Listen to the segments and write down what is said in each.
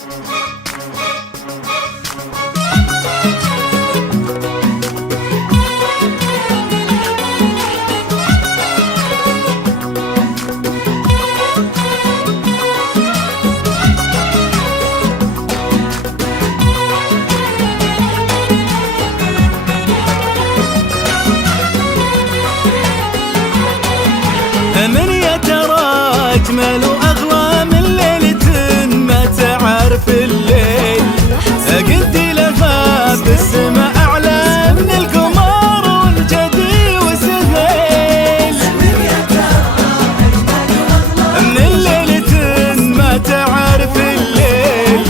من يا ترى أجمل وأغلى من ليلة ما تعرف الليل، قلت لها بالسما أعلى من القمر والجدي وسهيل. من يا ترى أجمل وأغلى من ليلة ما تعرف الليل،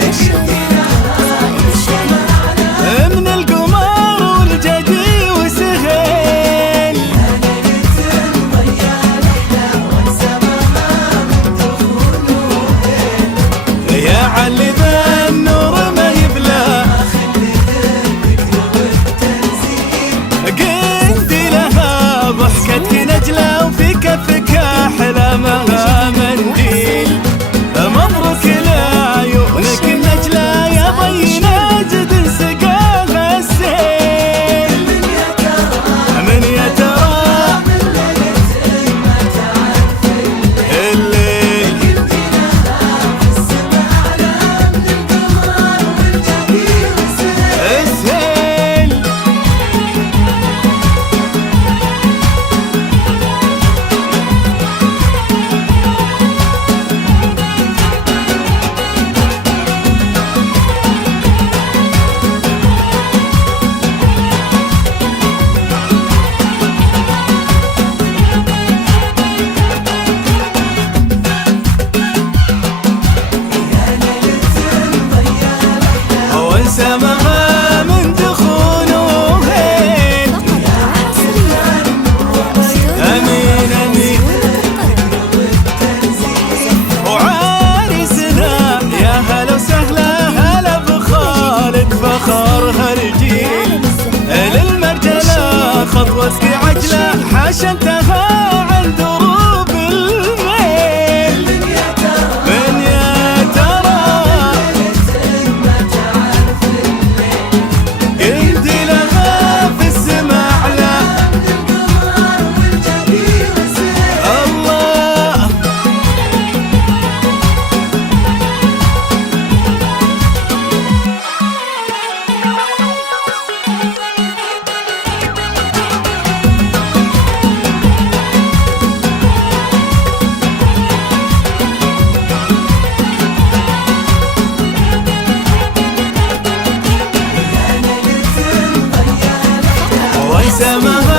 قلت لها بالسما أعلى من القمر والجدي وسهيل. يا علي ذا النور ما يبلى، قلت لها ضحكتك نجلة وفي كفك أحلامها منديل. مبروك لعيونك النجلة يا ضي ناجد سقاها السيل. من يا ترى من ليلة ما تعرف الليل، سماها من دخوله هين. أمين أمين وعارسنا يا هلا وسهلا، هلا بخالد فخرها الجيل. للمرجلة خطوتك عجلة حاشنتها عن دروب الميل. من يا ترى قلت لها في السما أعلى الله. سماها